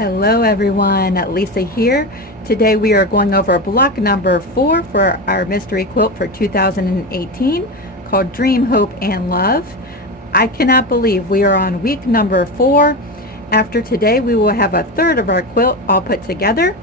Hello everyone, Lisa here. Today we are going over block number 4 for our mystery quilt for 2018 called Dream, Hope, and Love. I cannot believe we are on week number 4. After today we will have a third of our quilt all put together.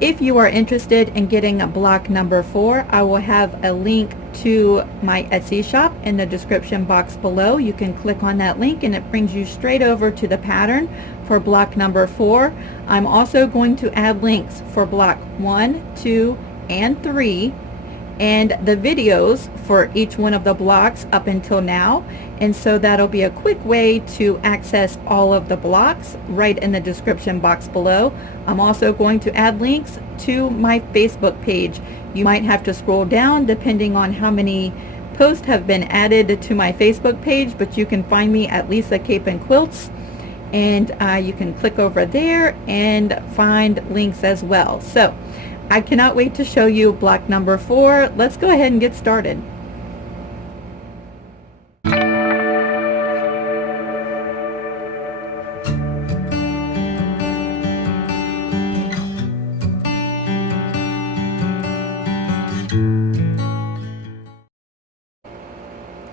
If you are interested in getting block number 4, I will have a link to my Etsy shop in the description box below. You can click on that link and it brings you straight over to the pattern for block number 4. I'm also going to add links for block 1, 2, and 3 and the videos for each one of the blocks up until now, and so that'll be a quick way to access all of the blocks right in the description box below. I'm also going to add links to my Facebook page. You might have to scroll down depending on how many posts have been added to my Facebook page, but you can find me at Lisa Capen Quilts, and you can click over there and find links as well. So I cannot wait to show you block number 4. Let's go ahead and get started.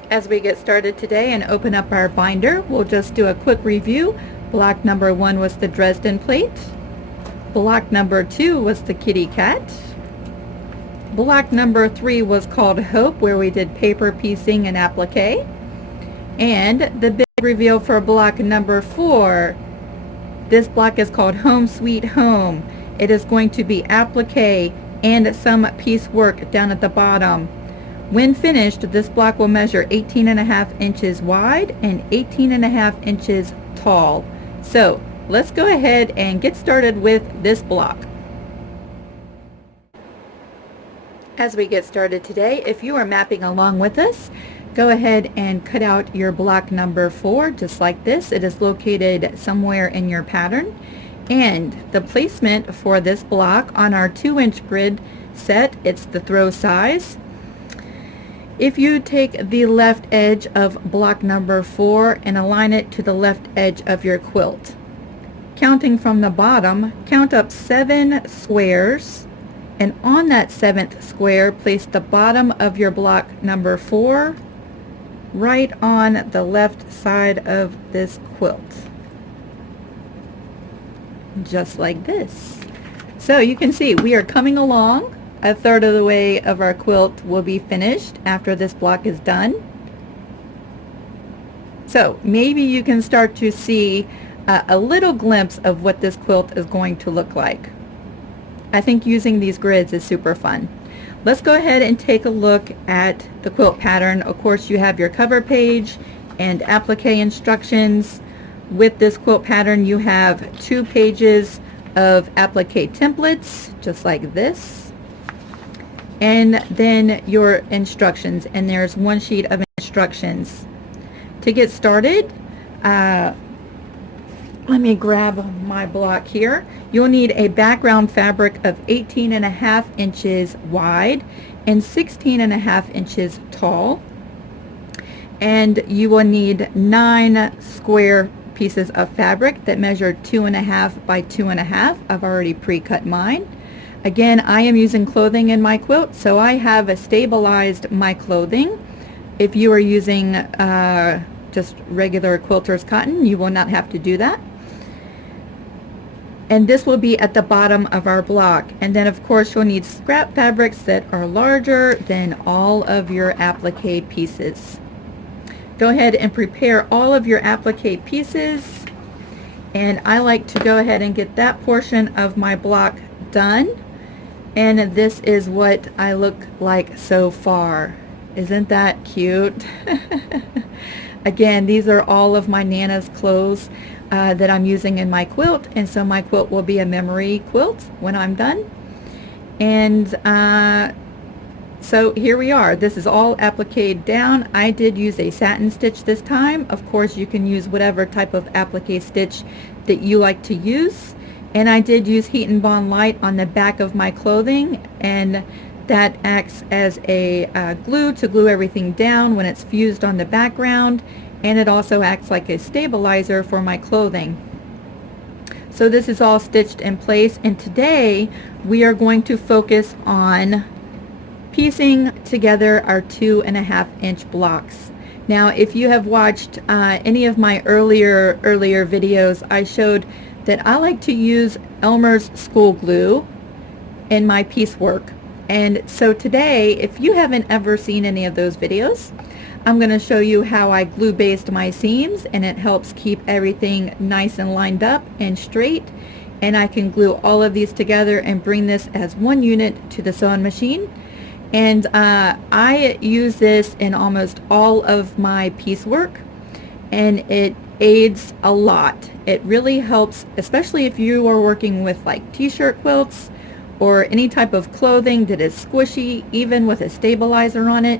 As we get started today and open up our binder, we'll just do a quick review. Block number 1 was the Dresden plate. Block number 2 was the kitty cat. Block number 3 was called Hope, where we did paper piecing and applique. And the big reveal for block number 4, this block is called Home Sweet Home. It is going to be applique and some piecework down at the bottom. When finished, this block will measure 18.5 inches wide and 18.5 inches tall. So let's go ahead and get started with this block. As we get started today, if you are mapping along with us, go ahead and cut out your block number 4 just like this. It is located somewhere in your pattern. And the placement for this block on our 2-inch grid set, it's the throw size. If you take the left edge of block number 4 and align it to the left edge of your quilt, counting from the bottom, count up 7 squares, and on that 7th square, place the bottom of your block number 4 right on the left side of this quilt. Just like this. So you can see we are coming along. A third of the way of our quilt will be finished after this block is done. So maybe you can start to see a little glimpse of what this quilt is going to look like. I think using these grids is super fun. Let's go ahead and take a look at the quilt pattern. Of course, you have your cover page and applique instructions. With this quilt pattern, you have 2 pages of applique templates, just like this. And then your instructions, and there's 1 sheet of instructions. To get started, let me grab my block here. You'll need a background fabric of 18.5 inches wide and 16.5 inches tall. And you will need 9 square pieces of fabric that measure 2.5 by 2.5. I've already pre-cut mine. Again, I am using clothing in my quilt, so I have stabilized my clothing. If you are using just regular quilter's cotton, you will not have to do that. And this will be at the bottom of our block. And then of course you'll need scrap fabrics that are larger than all of your applique pieces. Go ahead and prepare all of your applique pieces. And I like to go ahead and get that portion of my block done. And this is what I look like so far. Isn't that cute? Again, these are all of my Nana's clothes that I'm using in my quilt, and so my quilt will be a memory quilt when I'm done. And so here we are. This is all appliqued down. I did use a satin stitch this time. Of course, you can use whatever type of applique stitch that you like to use. And I did use Heat and Bond Light on the back of my clothing, and that acts as a glue to glue everything down when it's fused on the background, and it also acts like a stabilizer for my clothing. So this is all stitched in place, and today we are going to focus on piecing together our 2.5-inch blocks. Now, if you have watched any of my earlier videos, I showed that I like to use Elmer's school glue in my piecework. And so today, if you haven't ever seen any of those videos, I'm going to show you how I glue baste my seams, and it helps keep everything nice and lined up and straight. And I can glue all of these together and bring this as one unit to the sewing machine. And I use this in almost all of my piecework, and it aids a lot. It really helps, especially if you are working with like t-shirt quilts or any type of clothing that is squishy, even with a stabilizer on it.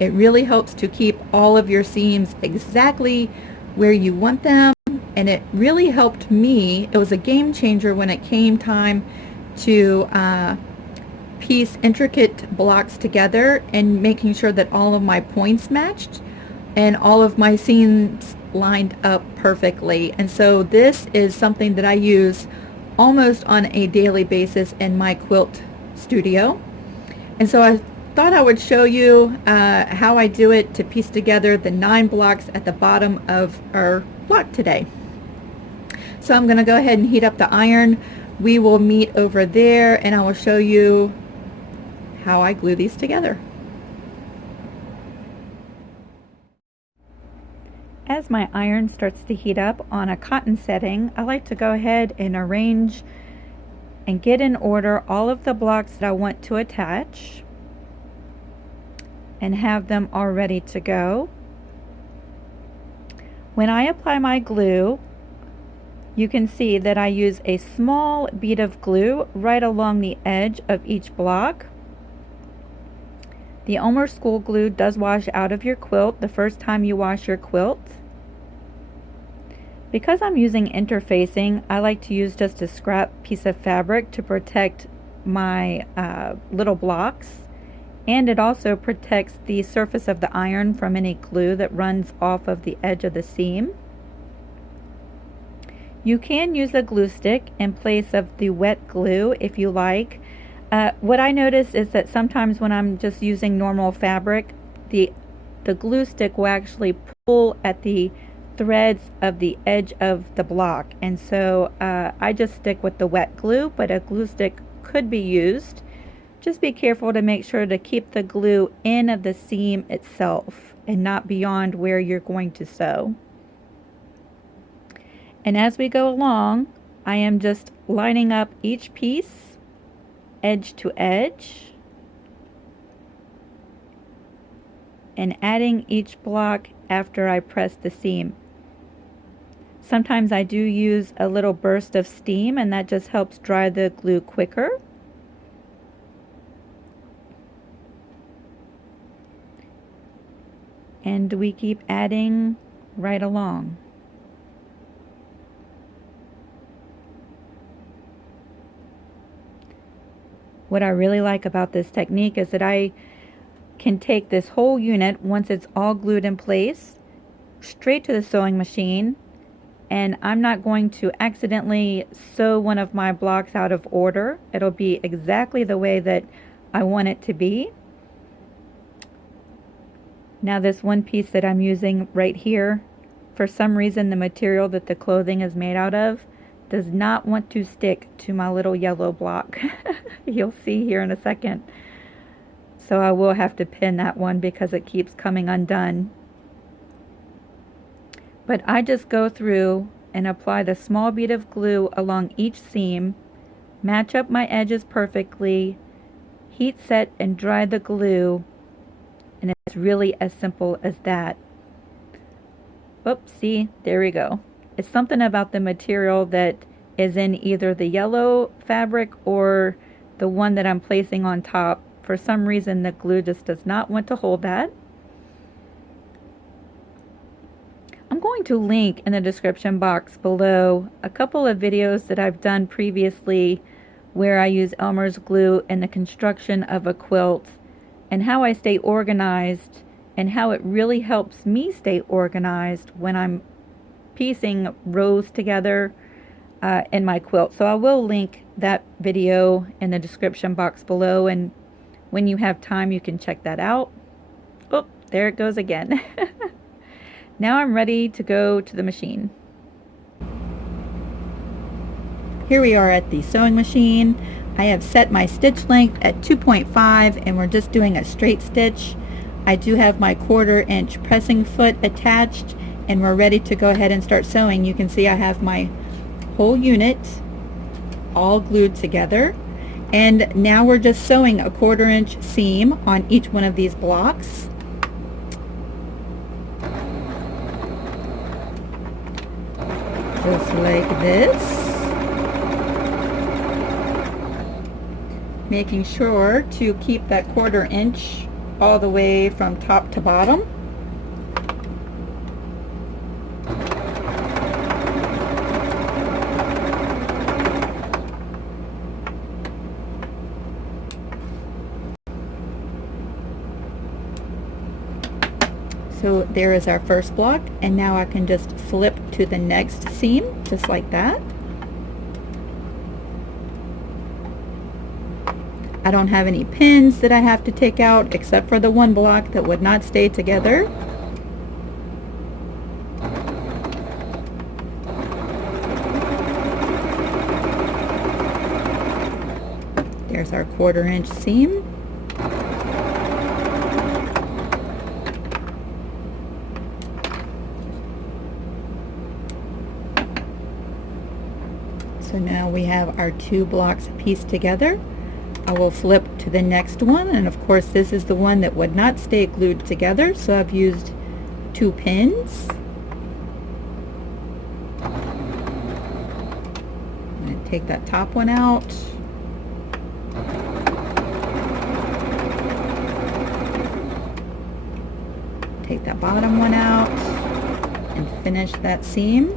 It really helps to keep all of your seams exactly where you want them, and it really helped me. It was a game changer when it came time to piece intricate blocks together and making sure that all of my points matched and all of my seams lined up perfectly. And so this is something that I use almost on a daily basis in my quilt studio. And so I thought I would show you how I do it to piece together the 9 blocks at the bottom of our block today. So I'm going to go ahead and heat up the iron. We will meet over there, and I will show you how I glue these together. As my iron starts to heat up on a cotton setting, I like to go ahead and arrange and get in order all of the blocks that I want to attach and have them all ready to go. When I apply my glue, you can see that I use a small bead of glue right along the edge of each block. The Elmer school glue does wash out of your quilt the first time you wash your quilt. Because I'm using interfacing, I like to use just a scrap piece of fabric to protect my little blocks, and it also protects the surface of the iron from any glue that runs off of the edge of the seam. You can use a glue stick in place of the wet glue if you like. What I notice is that sometimes when I'm just using normal fabric, the glue stick will actually pull at the threads of the edge of the block, and so I just stick with the wet glue, but a glue stick could be used. Just be careful to make sure to keep the glue in the seam itself and not beyond where you're going to sew. And as we go along, I am just lining up each piece edge to edge and adding each block after I press the seam. Sometimes I do use a little burst of steam, and that just helps dry the glue quicker. And we keep adding right along. What I really like about this technique is that I can take this whole unit, once it's all glued in place, straight to the sewing machine, and I'm not going to accidentally sew one of my blocks out of order. It'll be exactly the way that I want it to be. Now this one piece that I'm using right here, for some reason the material that the clothing is made out of does not want to stick to my little yellow block. You'll see here in a second. So I will have to pin that one because it keeps coming undone. But I just go through and apply the small bead of glue along each seam, match up my edges perfectly, heat set and dry the glue, and it's really as simple as that. Oops, see, there we go. It's something about the material that is in either the yellow fabric or the one that I'm placing on top. For some reason, the glue just does not want to hold that. I'm going to link in the description box below a couple of videos that I've done previously where I use Elmer's glue in the construction of a quilt, and how I stay organized and how it really helps me stay organized when I'm piecing rows together. in my quilt. So I will link that video in the description box below, and when you have time you can check that out. Oh, there it goes again. Now I'm ready to go to the machine. Here we are at the sewing machine. I have set my stitch length at 2.5 and we're just doing a straight stitch. I do have my 1/4 inch pressing foot attached and we're ready to go ahead and start sewing. You can see I have my whole unit all glued together, and now we're just sewing a 1/4 inch seam on each one of these blocks. Just like this. Making sure to keep that 1/4 inch all the way from top to bottom. So there is our first block, and now I can just flip to the next seam, just like that. I don't have any pins that I have to take out, except for the one block that would not stay together. There's our 1/4 inch seam. So now we have our 2 blocks pieced together. I will flip to the next one, and of course this is the one that would not stay glued together, so I've used 2 pins. I'm going to take that top one out. Take that bottom one out and finish that seam.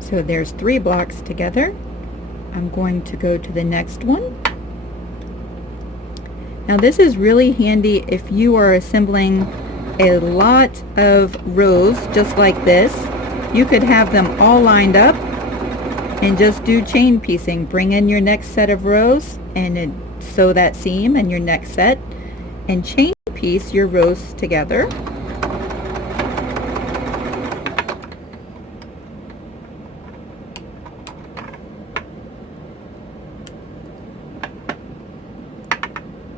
So there's 3 blocks together. I'm going to go to the next one. Now this is really handy if you are assembling a lot of rows just like this. You could have them all lined up and just do chain piecing. Bring in your next set of rows and sew that seam in your next set and chain piece your rows together.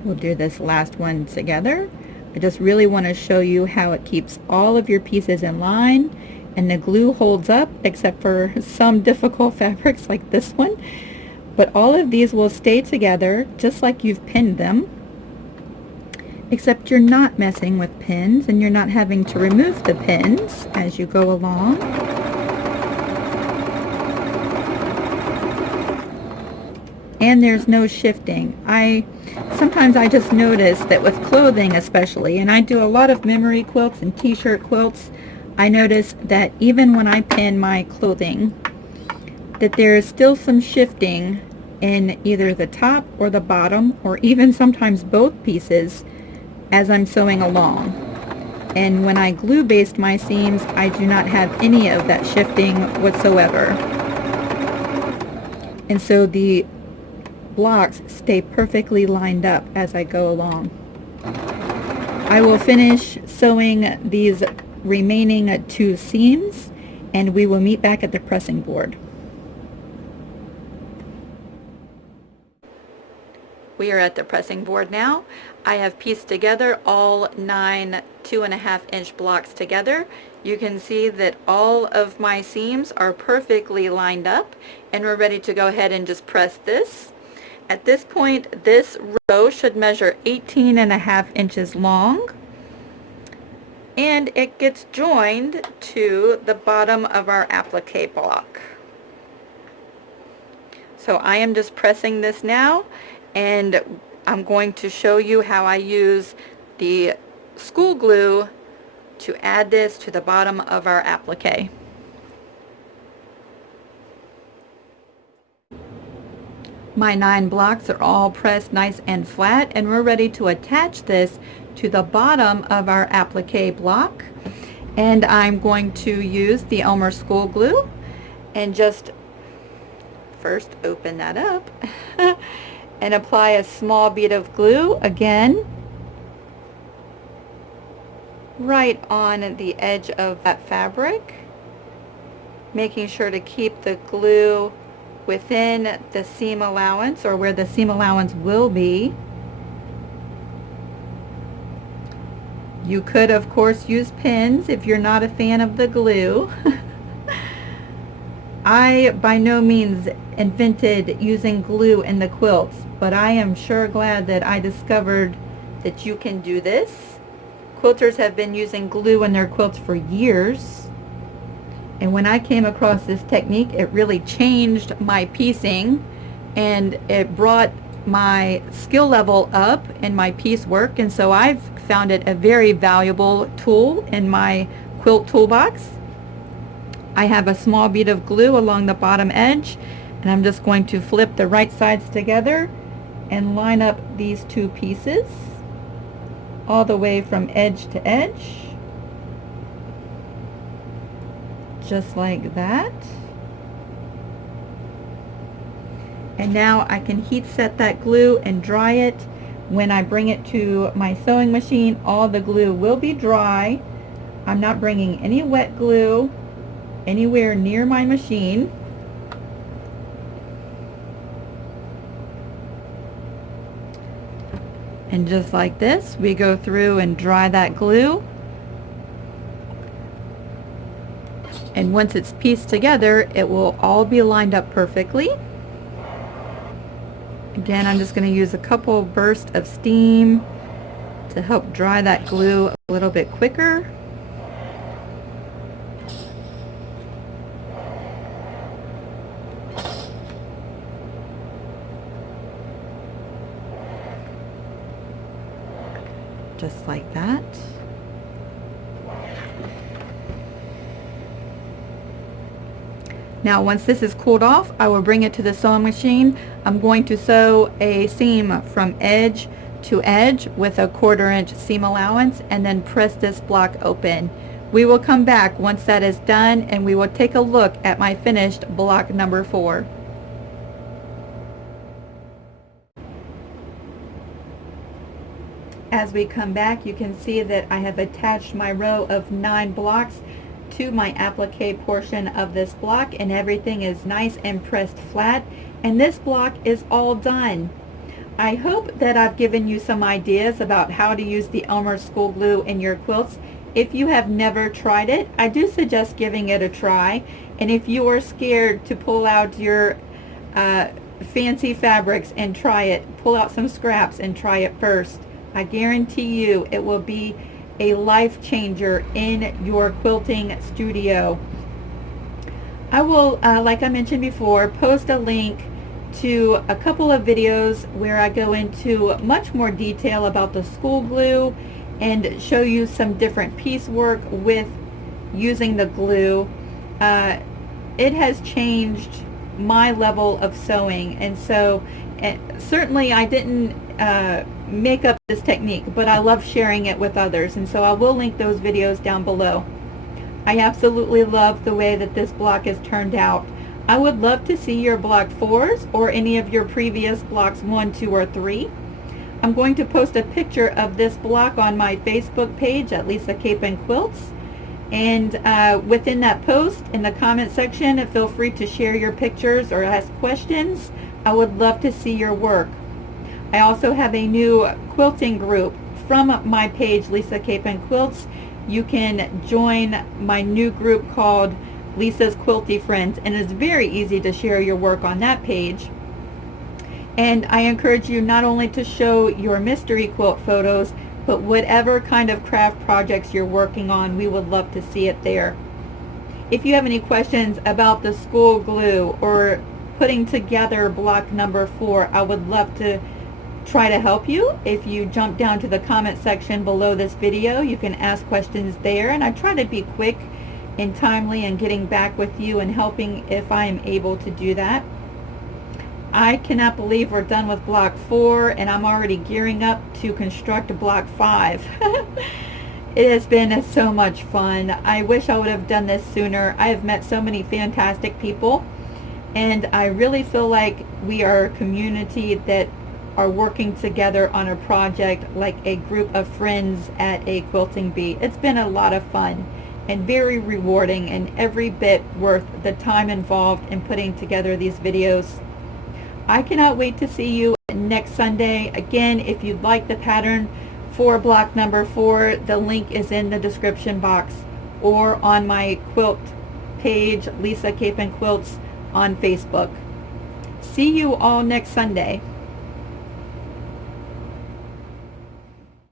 We'll do this last one together. I just really want to show you how it keeps all of your pieces in line, and the glue holds up except for some difficult fabrics like this one. But all of these will stay together just like you've pinned them, except you're not messing with pins and you're not having to remove the pins as you go along. And there's no shifting. Sometimes I just notice that with clothing especially, and I do a lot of memory quilts and t-shirt quilts, I notice that even when I pin my clothing, that there is still some shifting in either the top or the bottom, or even sometimes both pieces as I'm sewing along. And when I glue baste my seams, I do not have any of that shifting whatsoever. And so the blocks stay perfectly lined up as I go along. I will finish sewing these remaining 2 seams and we will meet back at the pressing board. We are at the pressing board now. I have pieced together all 9 2.5 inch blocks together. You can see that all of my seams are perfectly lined up, and we're ready to go ahead and just press this. At this point, this row should measure 18.5 inches long, and it gets joined to the bottom of our applique block. So I am just pressing this now, and I'm going to show you how I use the school glue to add this to the bottom of our applique. My 9 blocks are all pressed nice and flat, and we're ready to attach this to the bottom of our applique block. And I'm going to use the Elmer school glue and just first open that up and apply a small bead of glue again right on the edge of that fabric, making sure to keep the glue within the seam allowance, or where the seam allowance will be. You could of course use pins if you're not a fan of the glue. I by no means invented using glue in the quilts, but I am sure glad that I discovered that you can do this. Quilters have been using glue in their quilts for years, and when I came across this technique, it really changed my piecing, and it brought my skill level up in my piecework, and so I've found it a very valuable tool in my quilt toolbox. I have a small bead of glue along the bottom edge, and I'm just going to flip the right sides together and line up these two pieces all the way from edge to edge, just like that. And now I can heat set that glue and dry it. When I bring it to my sewing machine, all the glue will be dry. I'm not bringing any wet glue anywhere near my machine. And just like this, we go through and dry that glue. And once it's pieced together, it will all be lined up perfectly. Again, I'm just going to use a couple bursts of steam to help dry that glue a little bit quicker. Just like that. Now once this is cooled off, I will bring it to the sewing machine. I'm going to sew a seam from edge to edge with a 1/4 inch seam allowance, and then press this block open. We will come back once that is done, and we will take a look at my finished block number 4. As we come back, you can see that I have attached my row of 9 blocks to my applique portion of this block, and everything is nice and pressed flat, and this block is all done. I hope that I've given you some ideas about how to use the Elmer school glue in your quilts. If you have never tried it, I do suggest giving it a try, and if you are scared to pull out your fancy fabrics and try it, pull out some scraps and try it first. I guarantee you it will be a life changer in your quilting studio. I will, like I mentioned before, post a link to a couple of videos where I go into much more detail about the school glue and show you some different piecework with using the glue. It has changed my level of sewing, and so certainly I didn't make up this technique, but I love sharing it with others, and so I will link those videos down below. I absolutely love the way that this block has turned out. I would love to see your block 4s or any of your previous blocks 1, 2, or 3. I'm going to post a picture of this block on my Facebook page at Lisa Capen Quilts, and within that post, in the comment section, feel free to share your pictures or ask questions. I would love to see your work. I also have a new quilting group from my page, Lisa Capen Quilts. You can join my new group called Lisa's Quilty Friends, and it's very easy to share your work on that page. And I encourage you not only to show your mystery quilt photos, but whatever kind of craft projects you're working on, we would love to see it there. If you have any questions about the school glue or putting together block number 4, I would love to try to help you. If you jump down to the comment section below this video, you can ask questions there, and I try to be quick and timely in getting back with you and helping if I am able to do that. I cannot believe we're done with block 4 and I'm already gearing up to construct block 5. It has been so much fun. I wish I would have done this sooner. I have met so many fantastic people, and I really feel like we are a community that are working together on a project like a group of friends at a quilting bee. It's been a lot of fun and very rewarding, and every bit worth the time involved in putting together these videos. I cannot wait to see you next Sunday. Again, if you'd like the pattern for block number 4, the link is in the description box or on my quilt page, Lisa Capen Quilts, on Facebook. See you all next Sunday.